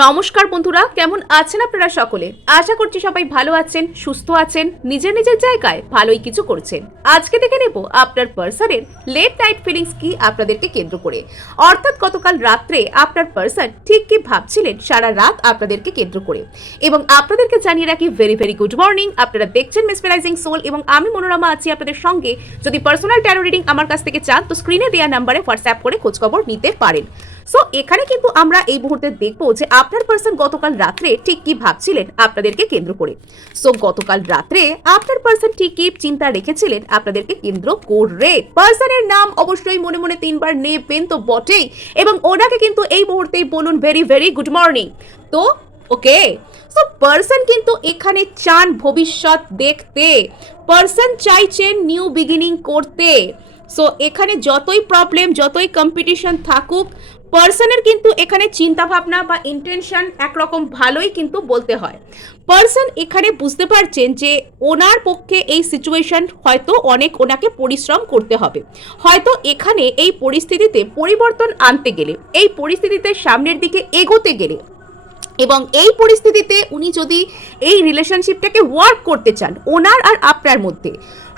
নমস্কার বন্ধুরা, কেমন আছেন আপনারা সকলে? আশা করছি সবাই ভালো আছেন, সুস্থ আছেন, নিজের নিজের জায়গায় ভালোই কিছু করছেন। আজকে দেখে নেব আপনার পার্সনের লেট নাইট ফিলিংস কি আপনাদেরকে কেন্দ্র করে। অর্থাৎ গতকাল রাত্রে আপনার পার্সন ঠিক কি ভাবছিলেন সারা রাত আপনাদেরকে কেন্দ্র করে। এবং আপনাদেরকে জানিয়ে রাখি ভেরি ভেরি গুড মর্নিং। আপনারা দেখছেন মেসমেরাইজিং সোল এবং আমি মনোরমা আছি আপনাদের সঙ্গে। যদি পার্সোনাল ট্যারো রিডিং আমার কাছ থেকে চান তো স্ক্রিনে দেওয়া নাম্বারে হোয়াটসঅ্যাপ করে খোঁজখবর নিতে পারেন। সো এখানে কিন্তু আমরা এই মুহূর্তে দেখবো যে আপনার পার্সন গতকাল রাত্রে ঠিক কি ভাবছিলেন আপনাদেরকে কেন্দ্র করে। সো গতকাল রাত্রে আপনার পার্সন ঠিক কি চিন্তা রেখেছিলেন আপনাদেরকে কেন্দ্র করে। পার্সনের নাম অবশ্যই মনে মনে 3 বার নেবেন তো বটেই, এবং ওনাকে কিন্তু এই মুহূর্তেই বলুন ভেরি ভেরি গুড মর্নিং। তো ওকে, সো পার্সন কিন্তু এখানে চান ভবিষ্যৎ দেখতে, পার্সন চাইছেন নিউ বিগিনিং করতে। সো এখানে যতই প্রবলেম, যতই কম্পিটিশন থাকুক, পার্সনের কিন্তু এখানে চিন্তা ভাবনা বা ইন্টেনশন একরকম ভালোই কিন্তু বলতে হয়। পার্সন এখানে বুঝতে পারছেন যে ওনার পক্ষে এই সিচুয়েশন হয়তো অনেক ওনাকে পরিশ্রম করতে হবে। হয়তো এখানে এই পরিস্থিতিতে পরিবর্তন আনতে গেলে, এই পরিস্থিতিতে সামনের দিকে এগোতে গেলে, এবং এই পরিস্থিতিতে উনি যদি এই রিলেশনশিপটাকে ওয়ার্ক করতে চান ওনার আর আপনার মধ্যে,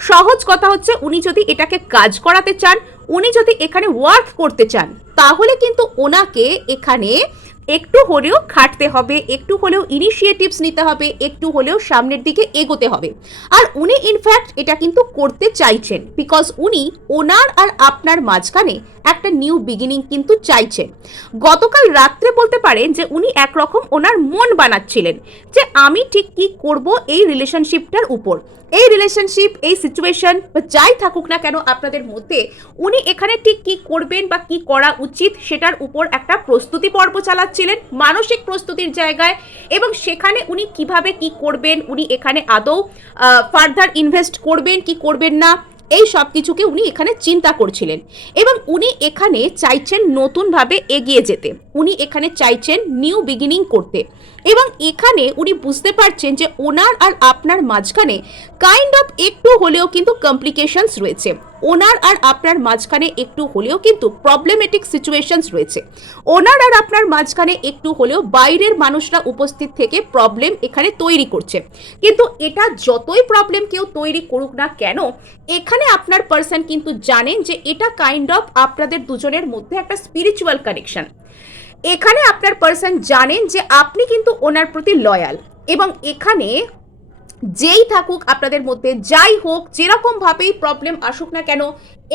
সহজ কথা হচ্ছে উনি যদি এটাকে কাজ করাতে চান, উনি যদি এখানে ওয়ার্ক করতে চান, তাহলে কিন্তু ওনাকে এখানে একটু হলেও খাটতে হবে, একটু হলেও ইনিশিয়েটিভস নিতে হবে, একটু হলেও সামনের দিকে এগোতে হবে। আর উনি ইনফ্যাক্ট এটা কিন্তু করতে চাইছেন, বিকজ উনি ওনার আর আপনার মাঝখানে একটা নিউ বিগিনিং কিন্তু চাইছেন। গতকাল রাত্রে বলতে পারেন যে উনি একরকম ওনার মন বানাচ্ছিলেন যে আমি ঠিক কি করব এই রিলেশনশিপটার উপর। এই রিলেশনশিপ, এই সিচুয়েশন যাই থাকুক না কেন আপনাদের মধ্যে, উনি এখানে ঠিক কি করবেন বা কি করা উচিত সেটার উপর একটা প্রস্তুতি পর্ব চালাচ্ছিলেন, মানসিক প্রস্তুতির জায়গায়। এবং সেখানে উনি কিভাবে কি করবেন, উনি এখানে আদৌ ফার্দার ইনভেস্ট করবেন কি করবেন না, এই সব কিছুকে উনি এখানে চিন্তা করছিলেন। এবং উনি এখানে চাইছেন নতুনভাবে এগিয়ে যেতে, উনি এখানে চাইছেন নিউ বিগিনিং করতে। এবং এখানে উনি বুঝতে পারছেন যে ওনার আর আপনার মাঝখানে কাইন্ড অফ একটু হলেও কিন্তু কমপ্লিকেশনস রয়েছে, ওনার আর আপনার মাঝখানে একটু হলেও কিন্তু প্রবলেমেটিক সিচুয়েশনস রয়েছে, ওনার আর আপনার মাঝখানে একটু হলেও বাইরের মানুষরা উপস্থিত থেকে প্রবলেম এখানে তৈরি করছে। কিন্তু এটা যতই প্রবলেম কেউ তৈরি করুক না কেন, এখানে আপনার পার্সন কিন্তু জানেন যে এটা কাইন্ড অফ আপনাদের দুজনের মধ্যে একটা স্পিরিচুয়াল কানেকশন। এখানে আপনার পার্সন জানেন যে আপনি কিন্তু ওনার প্রতি লয়াল, এবং এখানে যেই থাকুক আপনাদের মধ্যে, যাই হোক, যেরকম ভাবেই প্রবলেম আসুক না কেন,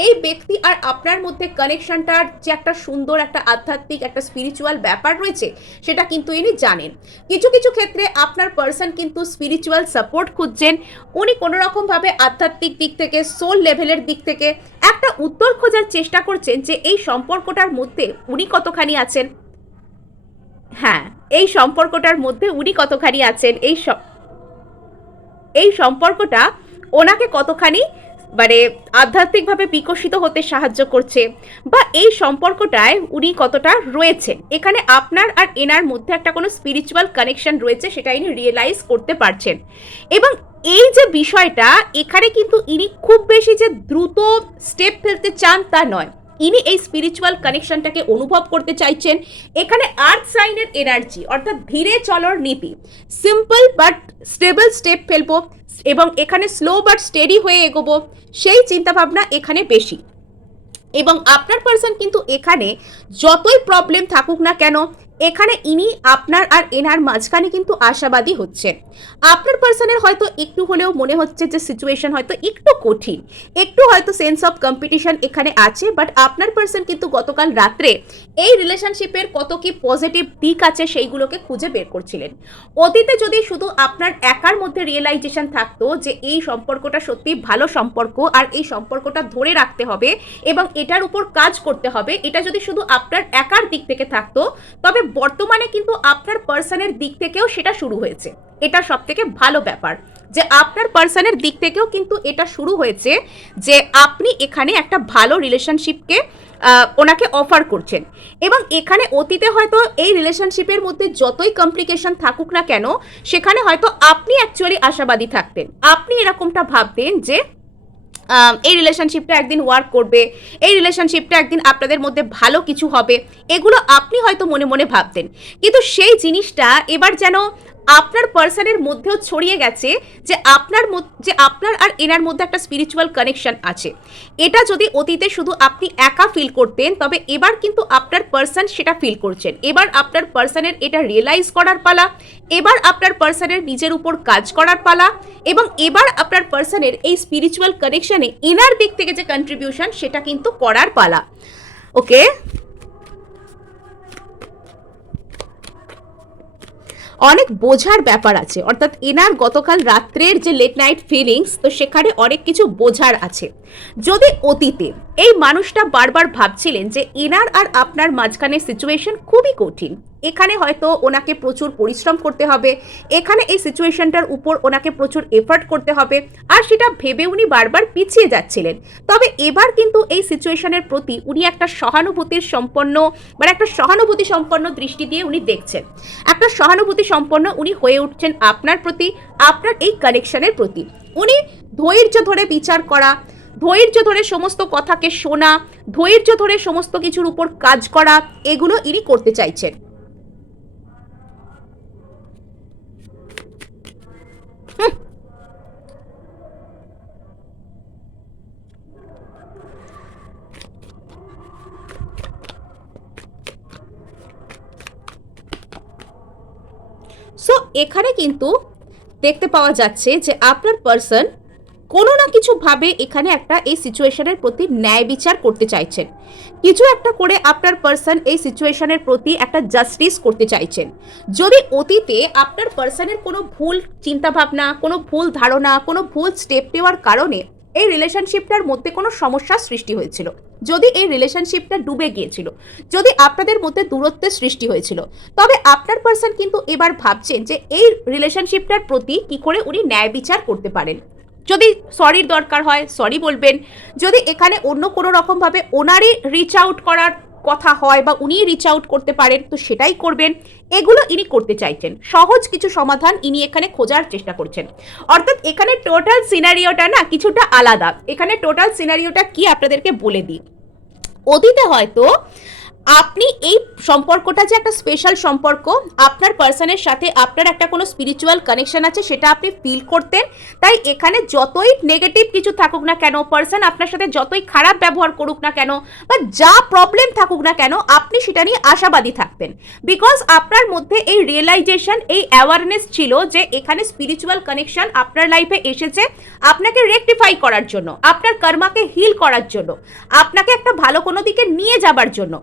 এই ব্যক্তি আর আপনার মধ্যে কানেকশনটার যে একটা সুন্দর, একটা আধ্যাত্মিক, একটা স্পিরিচুয়াল ব্যাপার রয়েছে, সেটা কিন্তু ইনি জানেন। কিছু কিছু ক্ষেত্রে আপনার পার্সন কিন্তু স্পিরিচুয়াল সাপোর্ট খুঁজছেন, উনি কোনো রকমভাবে আধ্যাত্মিক দিক থেকে, সোল লেভেলের দিক থেকে একটা উত্তর খোঁজার চেষ্টা করছেন যে এই সম্পর্কটার মধ্যে উনি কতখানি আছেন। হ্যাঁ, এই সম্পর্কটার মধ্যে উনি কতখানি আছেন, এই সম্পর্কটা ওনাকে কতখানি মানে আধ্যাত্মিকভাবে বিকশিত হতে সাহায্য করছে, বা এই সম্পর্কটায় উনি কতটা রয়েছেন। এখানে আপনার আর এনার মধ্যে একটা কোনো স্পিরিচুয়াল কানেকশন রয়েছে, সেটা ইনি রিয়েলাইজ করতে পারছেন। এবং এই যে বিষয়টা, এখানে কিন্তু ইনি খুব বেশি যে দ্রুত স্টেপ ফেলতে চান তা নয়, ইনি এই স্পিরিচুয়াল কানেকশনটাকে অনুভব করতে চাইছেন। এখানে আর্থ সাইনের এনার্জি, অর্থাৎ ধীরে চলার নীতি, সিম্পল বাট স্টেবল স্টেপ ফেলবো, এবং এখানে স্লো বাট স্টেডি হয়ে এগোবো, সেই চিন্তাভাবনা এখানে বেশি। এবং আপনার পার্সন কিন্তু এখানে যতই প্রবলেম থাকুক না কেন, এখানে ইনি আপনার আর এনার মাঝখানে কিন্তু আশাবাদী হচ্ছে। আপনার পার্সনের হয়তো একটু হলেও মনে হচ্ছে যে সিচুয়েশন হয়তো একটু কঠিন, একটু হয়তো সেন্স অফ কম্পিটিশন এখানে আছে, বাট আপনার পার্সন কিন্তু গতকাল রাত্রে এই রিলেশনশিপের কত কি পজিটিভ দিক আছে সেইগুলোকে খুঁজে বের করছিলেন। অতীতে যদি শুধু আপনার একার মধ্যে রিয়েলাইজেশন থাকতো যে এই সম্পর্কটা সত্যি ভালো সম্পর্ক আর এই সম্পর্কটা ধরে রাখতে হবে এবং এটার উপর কাজ করতে হবে, এটা যদি শুধু আপনার একার দিক থেকে থাকতো, তবে বর্তমানে কিন্তু আপনার পার্সনের দিক থেকেও সেটা শুরু হয়েছে। এটা সব থেকে ভালো ব্যাপার যে আপনার পার্সনের দিক থেকেও কিন্তু এটা শুরু হয়েছে যে আপনি এখানে একটা ভালো রিলেশনশিপকে ওনাকে অফার করছেন। এবং এখানে অতীতে হয়তো এই রিলেশনশিপের মধ্যে যতই কমপ্লিকেশন থাকুক না কেন, সেখানে হয়তো আপনি অ্যাকচুয়ালি আশাবাদী থাকতেন, আপনি এরকমটা ভাবতেন যে এই রিলেশনশিপটা একদিন ওয়ার্ক করবে, এই রিলেশনশিপটা একদিন আপনাদের মধ্যে ভালো কিছু হবে, এগুলো আপনি হয়তো মনে মনে ভাবতেন, কিন্তু সেই জিনিসটা এবার যেন আপনার পার্সনের মধ্যেও ছড়িয়ে গেছে যে আপনার আর এনার মধ্যে একটা স্পিরিচুয়াল কানেকশন আছে। এটা যদি অতীতে শুধু আপনি একা ফিল করতেন, তবে এবার কিন্তু আপনার পার্সন সেটা ফিল করছেন। এবার আপনার পার্সনের এটা রিয়েলাইজ করার পালা, এবার আপনার পার্সনের নিজের উপর কাজ করার পালা, এবং এবার আপনার পার্সনের এই স্পিরিচুয়াল কানেকশনে এনার দিক থেকে যে কন্ট্রিবিউশন সেটা কিন্তু করার পালা। ওকে, অনেক বোঝার ব্যাপার আছে, অর্থাৎ এনার গতকাল রাত্রের যে লেট নাইট ফিলিংস, তো সেখানে অনেক কিছু বোঝার আছে। যদি অতীতে এই মানুষটা বারবার ভাবছিলেন যে এনার আর আপনার মাঝখানে সিচুয়েশন খুবই কঠিন, এখানে হয়তো ওনাকে প্রচুর পরিশ্রম করতে হবে, এখানে এই সিচুয়েশনটার উপর ওনাকে প্রচুর এফর্ট করতে হবে, আর সেটা ভেবে উনি বারবার পিছিয়ে যাচ্ছিলেন, তবে এবার কিন্তু এই সিচুয়েশনের প্রতি উনি একটা সহানুভূতি সম্পন্ন দৃষ্টি দিয়ে উনি দেখছেন, একটা সহানুভূতি সম্পন্ন উনি হয়ে উঠছেন আপনার প্রতি, আপনার এই কানেকশনের প্রতি। উনি ধৈর্য ধরে বিচার করা, ধৈর্য ধরে সমস্ত কথাকে শোনা, ধৈর্য ধরে সমস্ত কিছুর উপর কাজ করা, এগুলো ইনি করতে চাইছেন। সো এখানে কিন্তু দেখতে পাওয়া যাচ্ছে যে আপনার পার্সন কোনো না কিছু ভাবে এখানে একটা এই সিচুয়েশনের প্রতি ন্যায় বিচার করতে চাইছেন, কিছু একটা করে আপনার পার্সন এই সিচুয়েশনের প্রতি একটা জাস্টিস করতে চাইছেন। যদি অতীতে আপনার পার্সনের কোনো ভুল চিন্তাভাবনা, কোনো ভুল ধারণা, কোনো ভুল স্টেপ নেওয়ার কারণে এই রিলেশনশিপটার মধ্যে কোনো সমস্যার সৃষ্টি হয়েছিল, যদি এই রিলেশনশিপটা ডুবে গিয়েছিল, যদি আপনাদের মধ্যে দূরত্বের সৃষ্টি হয়েছিল, তবে আপনার পার্সন কিন্তু এবার ভাবছেন যে এই রিলেশনশিপটার প্রতি কি করে উনি ন্যায় বিচার করতে পারেন। যদি সরির দরকার হয় সরি বলবেন, যদি এখানে অন্য কোনো রকমভাবে ওনারই রিচ আউট করার কথা হয় বা উনি রিচ আউট করতে পারেন তো সেটাই করবেন, এগুলো ইনি করতে চাইছেন। সহজ কিছু সমাধান ইনি এখানে খোঁজার চেষ্টা করছেন, অর্থাৎ এখানে টোটাল সিনারিওটা না কিছুটা আলাদা। এখানে টোটাল সিনারিওটা কি আপনাদেরকে বলে দিই। অতীতে হয়তো আপনি এই সম্পর্কটা যে একটা স্পেশাল সম্পর্ক, আপনার পার্সনের সাথে আপনার একটা কোনো স্পিরিচুয়াল কানেকশন আছে সেটা আপনি ফিল করতেন, তাই এখানে যতই নেগেটিভ কিছু থাকুক না কেন, পার্সন আপনার সাথে যতই খারাপ ব্যবহার করুক না কেন বা যা প্রবলেম থাকুক না কেন, আপনি সেটা নিয়ে আশাবাদী থাকতেন, বিকজ আপনার মধ্যে এই রিয়েলাইজেশন, এই অ্যাওয়ারনেস ছিল যে এখানে স্পিরিচুয়াল কানেকশন আপনার লাইফে এসেছে আপনাকে রেকটিফাই করার জন্য, আপনার কর্মাকে হিল করার জন্য, আপনাকে একটা ভালো কোনো দিকে নিয়ে যাবার জন্য।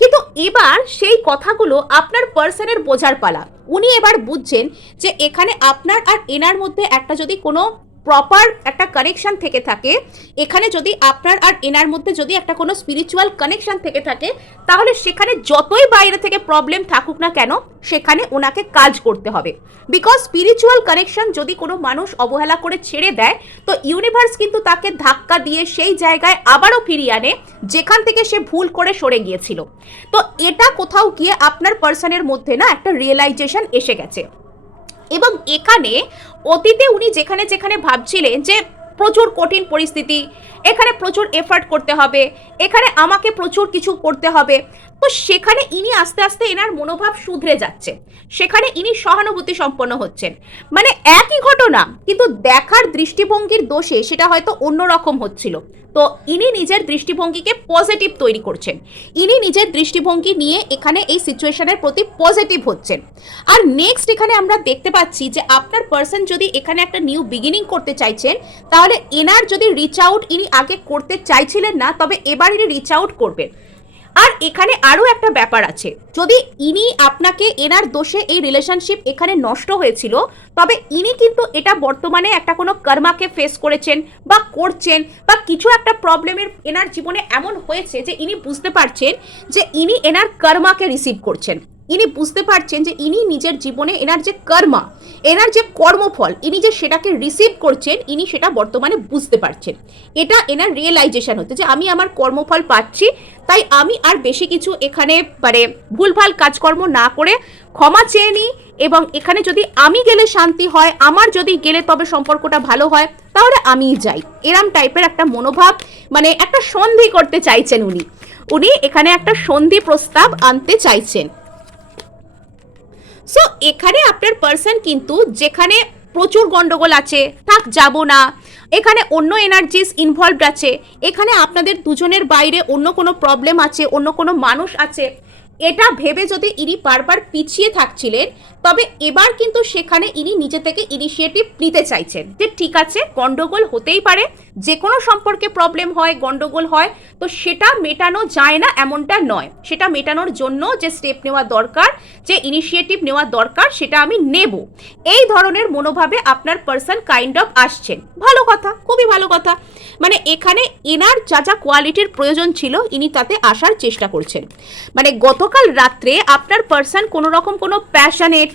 কিন্তু এবার সেই কথাগুলো আপনার পার্সনের বোঝার পালা। উনি এবার বুঝছেন যে এখানে আপনার আর এনার মধ্যে একটা যদি কোনো প্রপার একটা কানেকশন থেকে থাকে, এখানে যদি আপনার আর এনার মধ্যে যদি একটা কোনো স্পিরিচুয়াল কানেকশন থেকে থাকে, তাহলে সেখানে যতই বাইরে থেকে প্রবলেম থাকুক না কেন সেখানে ওনাকে কাজ করতে হবে। বিকজ স্পিরিচুয়াল কানেকশন যদি কোনো মানুষ অবহেলা করে ছেড়ে দেয়, তো ইউনিভার্স কিন্তু তাকে ধাক্কা দিয়ে সেই জায়গায় আবারও ফিরিয়ে আনে যেখান থেকে সে ভুল করে সরে গিয়েছিল। তো এটা কোথাও গিয়ে আপনার পার্সনের মধ্যে না একটা রিয়েলাইজেশন এসে গেছে, এবং এখানে অতীতে উনি যেখানে যেখানে ভাবছিলেন যে প্রচুর কঠিন পরিস্থিতি, এখানে প্রচুর এফর্ট করতে হবে, এখানে আমাকে প্রচুর কিছু করতে হবে, তো সেখানে ইনি আস্তে আস্তে এনার মনোভাব শুধরে যাচ্ছে, সেখানে ইনি সহানুভূতি সম্পন্ন হচ্ছেন। মানে একই ঘটনা কিন্তু দেখার দৃষ্টিভঙ্গির দোষে সেটা হয়তো অন্যরকম হচ্ছিল, তো ইনি নিজের দৃষ্টিভঙ্গিকে পজিটিভ তৈরি করছেন, ইনি নিজের দৃষ্টিভঙ্গি নিয়ে এখানে এই সিচুয়েশনের প্রতি পজিটিভ হচ্ছেন। আর নেক্সট এখানে আমরা দেখতে পাচ্ছি যে আপনার পার্সন যদি এখানে একটা নিউ বিগিনিং করতে চাইছেন, তাহলে এনার যদি রিচ আউট ইনি আগে করতে চাইছিলেন না, তবে এবার ইনি রিচ আউট করবেন। আর এখানে আরও একটা ব্যাপার আছে, যদি ইনি আপনাকে এনার দোষে এই রিলেশনশিপ এখানে নষ্ট হয়েছিল, তবে ইনি কিন্তু এটা বর্তমানে একটা কোনো কর্মাকে ফেস করেছেন বা করছেন, বা কিছু একটা প্রবলেমের এনার জীবনে এমন হয়েছে যে ইনি বুঝতে পারছেন যে ইনি এনার কর্মাকে রিসিভ করছেন, ইনি বুঝতে পারছেন যে ইনি নিজের জীবনে এনার যে কর্মা, এনার যে কর্মফল, ইনি যে সেটাকে রিসিভ করছেন, ইনি সেটা বর্তমানে বুঝতে পারছেন। এটা এনার রিয়েলাইজেশন হচ্ছে যে আমি আমার কর্মফল পাচ্ছি, তাই আমি আর বেশি কিছু এখানে ভুলভাল কাজকর্ম না করে ক্ষমা চেয়ে নিই এবং এখানে যদি আমি গেলে শান্তি হয়, আমার যদি গেলে তবে সম্পর্কটা ভালো হয়, তাহলে আমিই যাই, এরম টাইপের একটা মনোভাব, মানে একটা সন্ধি করতে চাইছেন উনি এখানে একটা সন্ধি প্রস্তাব আনতে চাইছেন। সো এখানে আপনার পার্সন কিন্তু যেখানে প্রচুর গন্ডগোল আছে, থাক যাব না, এখানে অন্য এনার্জিস ইনভলভড আছে, এখানে আপনাদের দুজনের বাইরে অন্য কোনো প্রবলেম আছে, অন্য কোনো মানুষ আছে, এটা ভেবে যদি ইনি বারবার পিছিয়ে থাকছিলেন, তবে এবার কিন্তু সেখানে ইনি নিজে থেকে ইনিশিয়েটিভ নিতে চাইছেন যে ঠিক আছে, গন্ডগোল হতেই পারে, যে কোনো সম্পর্কে প্রবলেম হয়, গন্ডগোল হয়, তো সেটা মেটানো যায় না এমনটা নয়, সেটা মেটানোর জন্য যে স্টেপ নেওয়া দরকার, যে ইনিশিয়েটিভ নেওয়া দরকার, সেটা আমি নেব, এই ধরনের মনোভাবে আপনার পার্সন কাইন্ড অফ আসছেন। ভালো কথা, খুবই ভালো কথা। মানে এখানে এনার যা যা কোয়ালিটির প্রয়োজন ছিল ইনি তাতে আসার চেষ্টা করছেন। মানে গতকাল রাত্রে আপনার পার্সন কোনো রকম কোনো প্যাশনেট,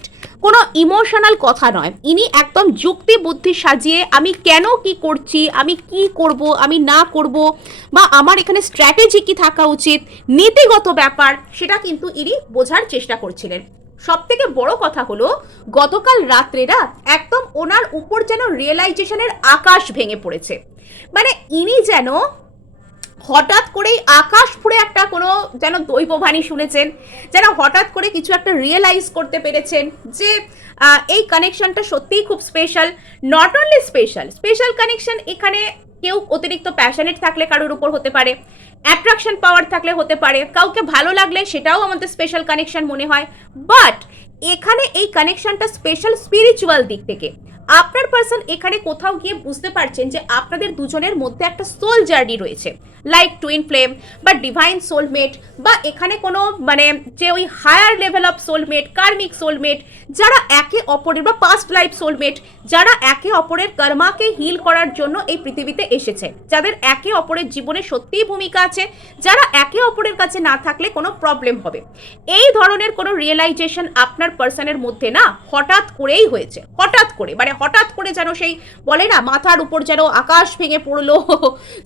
কোনো ইমোশনাল কথা নয়, ইনি একদম যুক্তি বুদ্ধি সাজিয়ে আমি কেন কি করছি, আমি কি করব, আমি না করব, বা আমার এখানে স্ট্র্যাটেজি কি থাকা উচিত, নীতিগত ব্যাপার, সেটা কিন্তু ইনি বোঝার চেষ্টা করছিলেন। সব থেকে বড় কথা হলো গতকাল রাত্রে না একদম ওনার উপর যেন রিয়েলাইজেশনের আকাশ ভেঙে পড়েছে। মানে ইনি যেন হঠাৎ করেই আকাশ ফুঁড়ে একটা কোনো যেন দৈববাণী শুনেছেন, যেন হঠাৎ করে কিছু একটা রিয়েলাইজ করতে পেরেছেন যে এই কানেকশনটা সত্যিই খুব special. Not only special connection, এখানে কেউ অতিরিক্ত প্যাশনেট থাকলে কারোর উপর হতে পারে, অ্যাট্রাকশন পাওয়ার থাকলে হতে পারে, কাউকে ভালো লাগলে সেটাও আমাদের স্পেশাল কানেকশন মনে হয়। বাট এখানে এই কানেকশনটা স্পেশাল স্পিরিচুয়াল দিক থেকে। আপনার পার্সন এখানে কোথাও গিয়ে বুঝতে পারছেন যে আপনাদের দুজনের মধ্যে একটা সোল জার্নি রয়েছে, লাইক টুইন ফ্লেম বা ডিভাইন সোলমেট, বা এখানে কোনো মানে যে ওই higher level of soulmate, karmic soulmate, যারা একে অপরের, বা পাস্ট লাইফ সোলমেট, যারা একে অপরের কর্মাকে হিল করার জন্য এই পৃথিবীতে এসেছে, যাদের একে অপরের জীবনে সত্যিই ভূমিকা আছে, যারা একে অপরের কাছে না থাকলে কোনো প্রবলেম হবে, এই ধরনের কোনো রিয়েলাইজেশন আপনার পার্সনের মধ্যে না হঠাৎ করেই হয়েছে। হঠাৎ করে, মানে হঠাৎ করে যেন সেই বলে না মাথার উপর যেন আকাশ ভেঙে পড়লো,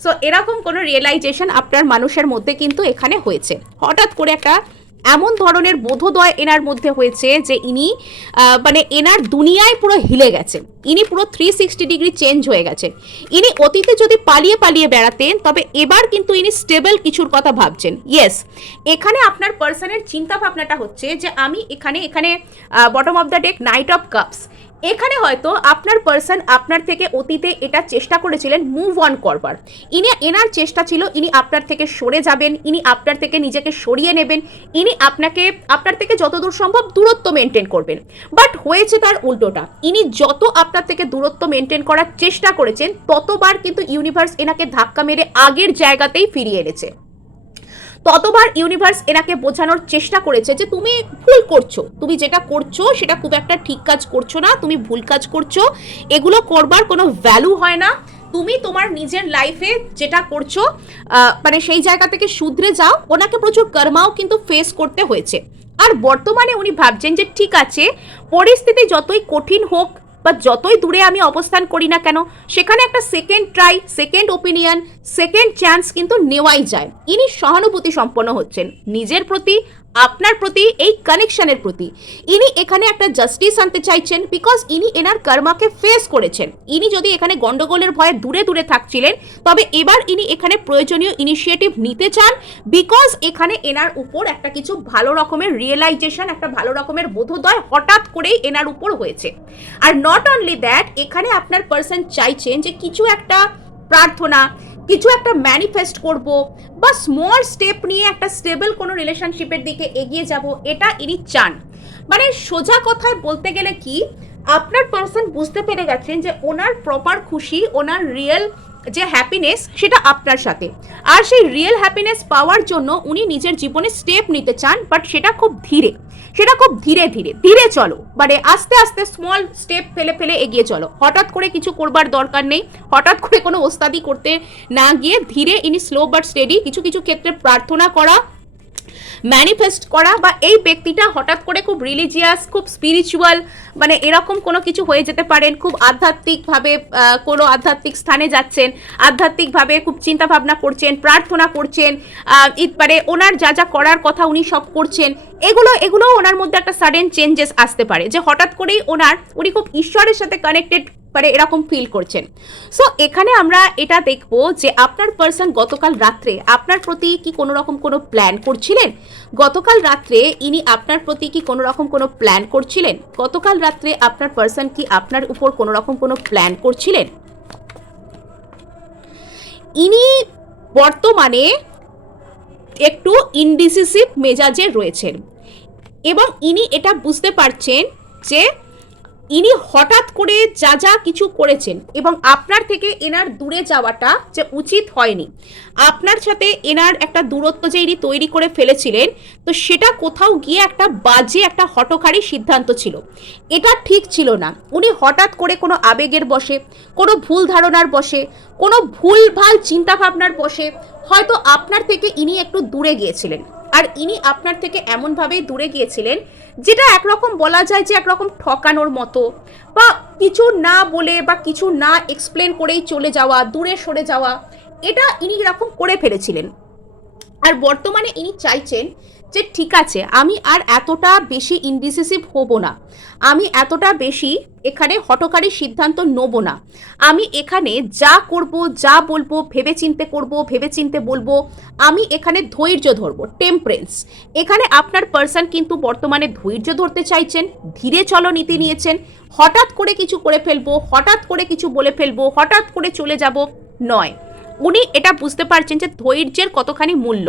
সো এরকম কোনো রিয়েলাইজেশন আপনার মানুষের মধ্যে কিন্তু এখানে হয়েছে। হঠাৎ করে একটা এমন ধরনের বোধোদয় এনার মধ্যে হয়েছে যে ইনি মানে এনার দুনিয়ায় পুরো হিলে গেছেন, ইনি পুরো 360 ডিগ্রি চেঞ্জ হয়ে গেছেন। ইনি অতীতে যদি পালিয়ে পালিয়ে বেড়াতেন, তবে এবার কিন্তু ইনি স্টেবল কিছুর কথা ভাবছেন। ইয়েস, এখানে আপনার পার্সনের চিন্তা ভাবনাটা হচ্ছে যে আমি এখানে bottom of the deck night of cups, এখানে হয়তো আপনার পার্সন আপনার থেকে অতীতে এটা চেষ্টা করেছিলেন মুভ অন করবার, এনার চেষ্টা ছিল ইনি আপনার থেকে সরে যাবেন, ইনি আপনার থেকে নিজেকে সরিয়ে নেবেন, ইনি আপনার থেকে যতদূর সম্ভব দূরত্ব মেনটেন করবেন। বাট হয়েছে তার উল্টোটা, ইনি যত আপনার থেকে দূরত্ব মেনটেন করার চেষ্টা করেছেন, ততবার কিন্তু ইউনিভার্স এনাকে ধাক্কা মেরে আগের জায়গাতেই ফিরিয়ে এনেছে। ততবার ইউনিভার্স এনাকে বোঝানোর চেষ্টা করেছে যে তুমি ভুল করছো, তুমি যেটা করছো সেটা খুব একটা ঠিক কাজ করছো না, তুমি ভুল কাজ করছো, এগুলো করবার কোনো ভ্যালু হয় না, তুমি তোমার নিজের লাইফে যেটা করছো মানে সেই জায়গা থেকে শুধরে যাও। ওনাকে প্রচুর কর্মাও কিন্তু ফেস করতে হয়েছে। আর বর্তমানে উনি ভাবছেন যে ঠিক আছে, পরিস্থিতি যতই কঠিন হোক বা যতই দূরে আমি অবস্থান করি না কেন, সেখানে একটা second try, second opinion, second chance কিন্তু নেওয়াই যায়। ইনি সহানুভূতি সম্পন্ন হচ্ছেন নিজের প্রতি, আপনার প্রতি, এই কানেকশনের প্রতি। ইনি এখানে একটা জাস্টিস আনতে চাইছেন, বিকজ ইনি এনার কর্মাকে ফেস করেছেন। ইনি যদি এখানে গন্ডগোলের ভয়ে দূরে দূরে থাকছিলেন, তবে এবার ইনি এখানে প্রয়োজনীয় ইনিশিয়েটিভ নিতে চান, বিকজ এখানে এনার উপর একটা কিছু ভালো রকমের রিয়েলাইজেশন, একটা ভালো রকমের বোধোদয় হঠাৎ করেই এনার উপর হয়েছে। আর নট অনলি দ্যাট, এখানে আপনার পার্সন চাইছেন যে কিছু একটা প্রার্থনা, কিছু একটা ম্যানিফেস্ট করব, বা স্মল স্টেপ নিয়ে একটা স্টেবল কোনো রিলেশনশিপের দিকে এগিয়ে যাব, এটা ইনি চান। মানে সোজা কথায় বলতে গেলে কি, আপনার পার্সন বুঝতে পেরে গেছেন যে ওনার প্রপার খুশি, ওনার রিয়েল যে হ্যাপিনেস সেটা আপনার সাথে, আর সেই রিয়েল হ্যাপিনেস পাওয়ার জন্য উনি নিজের জীবনে স্টেপ নিতে চান, বাট সেটা খুব ধীরে, সেটা খুব ধীরে ধীরে ধীরে চলো, মানে আস্তে আস্তে স্মল স্টেপ ফেলে ফেলে এগিয়ে চলো। হঠাৎ করে কিছু করবার দরকার নেই, হঠাৎ করে কোনো ওস্তাদি করতে না গিয়ে ধীরে ইনি স্লো বাট স্টেডি কিছু কিছু ক্ষেত্রে প্রার্থনা করা, ম্যানিফেস্ট করা, বা এই ব্যক্তিটা হঠাৎ করে খুব রিলিজিয়াস, খুব স্পিরিচুয়াল, মানে এরকম কোনো কিছু হয়ে যেতে পারেন। খুব আধ্যাত্মিকভাবে কোনো আধ্যাত্মিক স্থানে যাচ্ছেন, আধ্যাত্মিকভাবে খুব চিন্তা ভাবনা করছেন, প্রার্থনা করছেন, মানে ওনার যা যা করার কথা উনি সব করছেন। এগুলো ওনার মধ্যে একটা সাডেন চেঞ্জেস আসতে পারে, যে হঠাৎ করেই উনি খুব ঈশ্বরের সাথে কানেক্টেড পারে এরকম ফিল করছেন। সো এখানে আমরা এটা দেখবো যে আপনার পার্সন গতকাল রাত্রে আপনার প্রতি কি কোনো রকম কোনো প্ল্যান করছিলেন। গতকাল রাত্রে ইনি আপনার প্রতি কি কোনো রকম কোনো প্ল্যান করছিলেন। গতকাল রাত্রে আপনার পার্সন কি আপনার উপর কোনো রকম কোনো প্ল্যান করছিলেন। ইনি বর্তমানে একটু ইনডিসিসিভ মেজাজে রয়েছেন, এবং ইনি এটা বুঝতে পারছেন যে ইনি হঠাৎ করে যা যা কিছু করেছেন, এবং আপনার থেকে এনার দূরে যাওয়াটা যে উচিত হয়নি। আপনার সাথে এনার একটা দূরত্ব যে ইনি তৈরি করে ফেলেছিলেন, তো সেটা কোথাও গিয়ে একটা বাজে একটা হঠকারী সিদ্ধান্ত ছিল। এটা ঠিক ছিল না। উনি হঠাৎ করে কোনো আবেগের বশে, কোনো ভুল ধারণার বশে, কোনো ভুলভাল চিন্তাভাবনার বশে হয়তো আপনার থেকে ইনি একটু দূরে গিয়েছিলেন। আর ইনি আপনার থেকে এমনভাবেই দূরে গিয়েছিলেন যেটা একরকম বলা যায় যে একরকম ঠকানোর মতো, বা কিছু না বলে বা কিছু না এক্সপ্লেন করেই চলে যাওয়া, দূরে সরে যাওয়া, এটা ইনি এরকম করে ফেলেছিলেন। আর বর্তমানে ইনি চাইছেন যে ঠিক আছে, আমি আর এতটা বেশি ইনডিসিসিভ হব না, আমি এতটা বেশি এখানে হঠকারী সিদ্ধান্ত নেব না, আমি এখানে যা করব যা বলবো ভেবেচিন্তে করব, ভেবেচিন্তে বলবো, আমি এখানে ধৈর্য ধরবো, টেম্পারেন্স। এখানে আপনার পার্সন কিন্তু বর্তমানে ধৈর্য ধরতে চাইছেন, ধীরে চলো নীতি নিয়েছেন। হঠাৎ করে কিছু করে ফেলবো, হঠাৎ করে কিছু বলে ফেলবো, হঠাৎ করে চলে যাব নয়। উনি এটা বুঝতে পারছেন যে ধৈর্যের কতখানি মূল্য।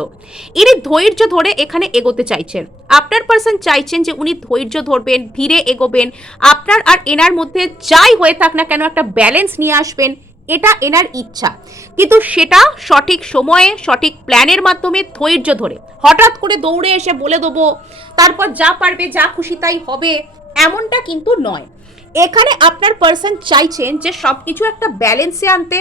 ইনি ধৈর্য ধরে এখানে এগোতে চাইছেন। আপনার পার্সন চাইছেন যে উনি ধৈর্য ধরবেন, ধীরে এগোবেন, আপনার আর এনার মধ্যে যাই হয়ে থাক না কেন একটা ব্যালেন্স নিয়ে আসবেন, এটা এনার ইচ্ছা। কিন্তু সেটা সঠিক সময়ে সঠিক প্ল্যানের মাধ্যমে ধৈর্য ধরে, হঠাৎ করে দৌড়ে এসে বলে দেবো, তারপর যা পারবে যা খুশি তাই হবে, এমনটা কিন্তু নয়। এখানে আপনার পার্সন চাইছেন যে সব কিছু একটা ব্যালেন্সে আনতে।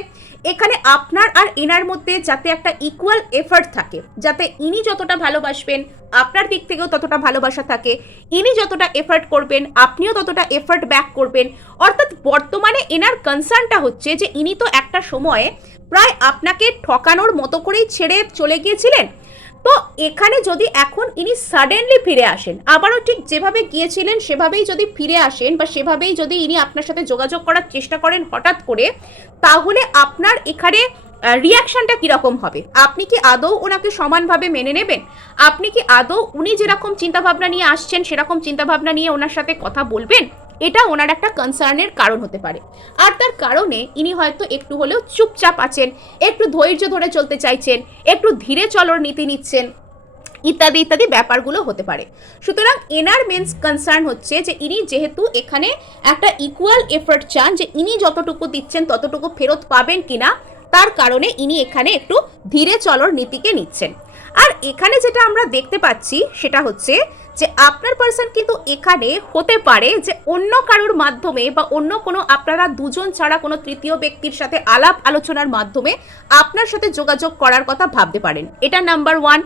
এখানে আপনার আর এনার মধ্যে যাতে একটা ইকুয়াল এফার্ট থাকে, যাতে ইনি যতটা ভালোবাসবেন আপনার দিক থেকেও ততটা ভালোবাসা থাকে, ইনি যতটা এফার্ট করবেন আপনিও ততটা এফার্ট ব্যাক করবেন। অর্থাৎ বর্তমানে এনার কনসার্নটা হচ্ছে যে ইনি তো একটা সময়ে প্রায় আপনাকে ঠকানোর মতো করেই ছেড়ে চলে গিয়েছিলেন। তো এখানে যদি এখন ইনি সাডেনলি ফিরে আসেন, আবারও ঠিক যেভাবে গিয়েছিলেন সেভাবেই যদি ফিরে আসেন, বা সেভাবেই যদি ইনি আপনার সাথে যোগাযোগ করার চেষ্টা করেন হঠাৎ করে, তাহলে আপনার এখানে রিয়াকশনটা কীরকম হবে? আপনি কি আদৌ ওনাকে সমানভাবে মেনে নেবেন? আপনি কি আদৌ উনি যেরকম চিন্তাভাবনা নিয়ে আসছেন সেরকম চিন্তাভাবনা নিয়ে ওনার সাথে কথা বলবেন? এটা ওনার একটা কনসার্নের কারণ হতে পারে। আর তার কারণে ইনি হয়তো একটু হলেও চুপচাপ আছেন, একটু ধৈর্য ধরে চলতে চাইছেন, একটু ধীরে চলার নীতি নিচ্ছেন, ইত্যাদি ইত্যাদি ব্যাপারগুলো হতে পারে। সুতরাং এনার মেন কনসার্ন হচ্ছে যে ইনি যেহেতু এখানে একটা ইকুয়াল এফার্ট চান, যে ইনি যতটুকু দিচ্ছেন ততটুকু ফেরত পাবেন কিনা, তার কারণে ইনি এখানে একটু ধীরে চলার নীতিকে নিচ্ছেন। আর এখানে যেটা আমরা দেখতে পাচ্ছি সেটা হচ্ছে যে আপনার পার্সন কিন্তু এখানে হতে পারে যে অন্য কারোর মাধ্যমে বা অন্য কোনো আপনারা দুজন ছাড়া কোনো তৃতীয় ব্যক্তির সাথে আলাপ আলোচনার মাধ্যমে আপনার সাথে যোগাযোগ করার কথা ভাবতে পারেন। এটা নাম্বার 1।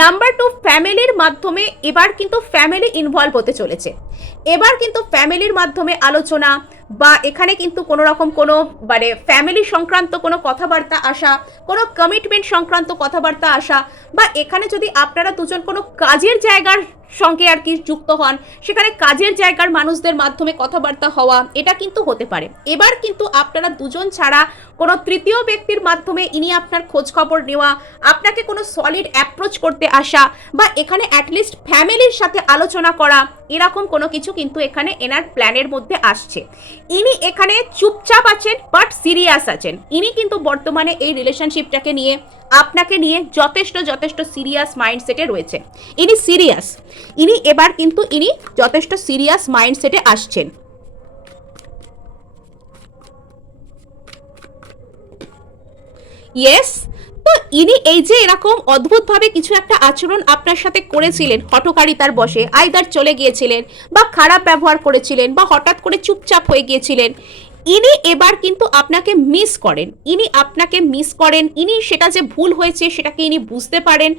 নাম্বার 2, ফ্যামিলির মাধ্যমে এবার কিন্তু ফ্যামিলি ইনভলভ হতে চলেছে। এবার কিন্তু ফ্যামিলির মাধ্যমে আলোচনা, বা এখানে কিন্তু কোনো রকম কোনো মানে ফ্যামিলি সংক্রান্ত কোনো কথাবার্তা আসা, কোনো কমিটমেন্ট সংক্রান্ত কথাবার্তা আসা, বা এখানে যদি আপনারা দুজন কোনো কাজের জায়গার সঙ্গে আর কি যুক্ত হন, সেখানে কাজের জায়গার মানুষদের মাধ্যমে কথাবার্তা হওয়া, এটা কিন্তু হতে পারে। এবার কিন্তু আপনারা দুজন ছাড়া কোনো তৃতীয় ব্যক্তির মাধ্যমে ইনি আপনার খোঁজ খবর নেওয়া, আপনাকে কোনো সলিড অ্যাপ্রোচ করতে আসা, বা এখানে অ্যাটলিস্ট ফ্যামিলির সাথে আলোচনা করা, এরকম কোনো কিছু কিন্তু এখানে এনার প্ল্যানের মধ্যে আসছে। ইনি এখানে চুপচাপ আছেন বাট সিরিয়াস আছেন। ইনি কিন্তু বর্তমানে এই রিলেশনশিপটাকে নিয়ে, আপনাকে নিয়ে যথেষ্ট সিরিয়াস মাইন্ডসেটে রয়েছে। ইনি সিরিয়াস, ইনি এবার কিন্তু ইনি যথেষ্ট সিরিয়াস মাইন্ডসেটে আসছেন। ইয়েস, তো ইনি এই যে এরকম অদ্ভুতভাবে কিছু একটা আচরণ আপনার সাথে করেছিলেন, হঠকারিতার বশে আইদার চলে গিয়েছিলেন, বা খারাপ ব্যবহার করেছিলেন, বা হঠাৎ করে চুপচাপ হয়ে গিয়েছিলেন, ইনি এবার কিন্তু আপনাকে মিস করেন, ইনি সেটা যে ভুল হয়েছে সেটাকে ইনি বুঝতে পারেন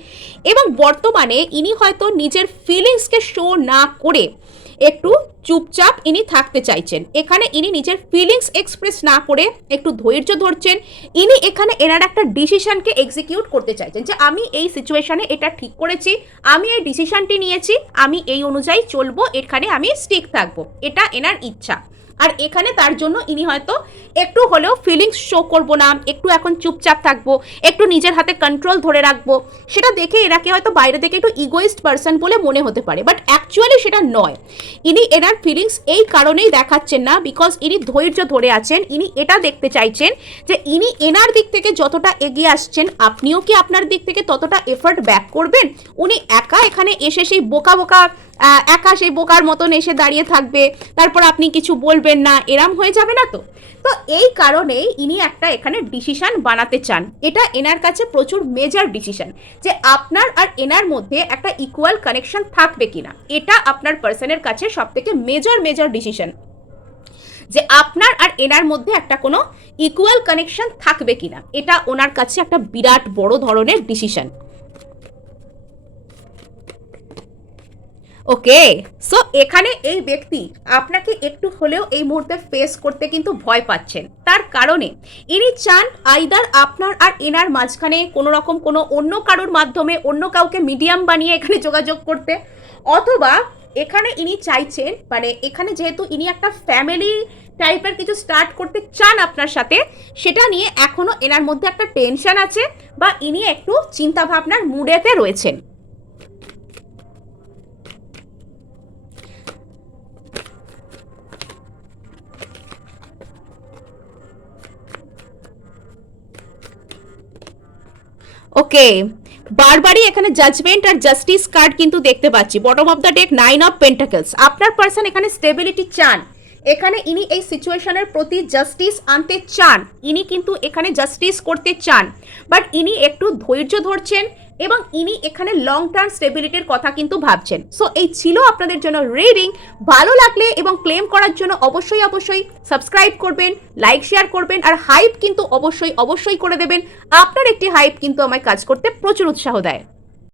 এবং বর্তমানে ইনি হয়তো নিজের ফিলিংসকে শো না করে একটু চুপচাপ ইনি থাকতে চাইছেন। এখানে ইনি নিজের ফিলিংস এক্সপ্রেস না করে একটু ধৈর্য ধরছেন। ইনি এখানে এনার একটা ডিসিশনকে এক্সিকিউট করতে চাইছেন যে আমি এই সিচুয়েশনে এটা ঠিক করেছি, আমি এই ডিসিশনটি নিয়েছি, আমি এই অনুযায়ী চলবো, এখানে আমি স্টিক থাকবো, এটা এনার ইচ্ছা। আর এখানে তার জন্য ইনি হয়তো একটু হলেও ফিলিংস শো করবো না, একটু এখন চুপচাপ থাকবো, একটু নিজের হাতে কন্ট্রোল ধরে রাখবো, সেটা দেখে এনাকে হয়তো বাইরে থেকে একটু ইগোইস্ট পার্সন বলে মনে হতে পারে, বাট অ্যাকচুয়ালি সেটা নয়। ইনি এনার ফিলিংস এই কারণেই দেখাচ্ছেন না বিকজ ইনি ধৈর্য ধরে আছেন। ইনি এটা দেখতে চাইছেন যে ইনি এনার দিক থেকে যতটা এগিয়ে আসছেন আপনিও কি আপনার দিক থেকে ততটা এফর্ট ব্যাক করবেন। উনি একা এখানে এসে সেই একা সেই বোকার মতন এসে দাঁড়িয়ে থাকবে, তারপর আপনি কিছু বলবেন না, এরম হয়ে যাবে না তো। তো এই কারণেই ইনি একটা এখানে ডিসিশন বানাতে চান। এটা এনার কাছে প্রচুর মেজর ডিসিশন যে আপনার আর এনার মধ্যে একটা ইকুয়াল কানেকশন থাকবে কিনা। এটা আপনার পার্সনের কাছে সব থেকে মেজর ডিসিশন যে আপনার আর এনার মধ্যে একটা কোনো ইকুয়াল কানেকশন থাকবে কিনা। এটা ওনার কাছে একটা বিরাট বড় ধরনের ডিসিশন। ওকে, সো এখানে এই ব্যক্তি আপনাকে একটু হলেও এই মুহূর্তে ফেস করতে কিন্তু ভয় পাচ্ছেন। তার কারণে ইনি চান আইদার আপনার আর এনার মাঝখানে কোনো রকম কোনো অন্য কারোর মাধ্যমে অন্য কাউকে মিডিয়াম বানিয়ে এখানে যোগাযোগ করতে, অথবা এখানে ইনি চাইছেন মানে এখানে যেহেতু ইনি একটা ফ্যামিলি টাইপের কিছু স্টার্ট করতে চান আপনার সাথে, সেটা নিয়ে এখনো এনার মধ্যে একটা টেনশন আছে বা ইনি একটু চিন্তা ভাবনার মুডেতে রয়েছেন। ওকে, বারবারই এখানে জাজমেন্ট আর জাস্টিস কার্ড কিন্তু দেখতে পাচ্ছি। Bottom of the deck 9 of pentacles. আপনার পার্সন এখানে স্টেবিলিটি চান, এখানে ইনি এই সিচুয়েশনের প্রতি জাস্টিস আনতে চান, ইনি কিন্তু এখানে জাস্টিস করতে চান, বাট ইনি একটু ধৈর্য ধরছেন এবং ইনি এখানে লং টার্ম স্টেবিলিটির কথা কিন্তু ভাবছেন। সো এই ছিল আপনাদের জন্য রিডিং। ভালো লাগলে এবং ক্লেম করার জন্য অবশ্যই সাবস্ক্রাইব করবেন, লাইক শেয়ার করবেন আর হাইপ কিন্তু অবশ্যই করে দেবেন। আপনার একটি হাইপ কিন্তু আমায় কাজ করতে প্রচুর উৎসাহ দেয়।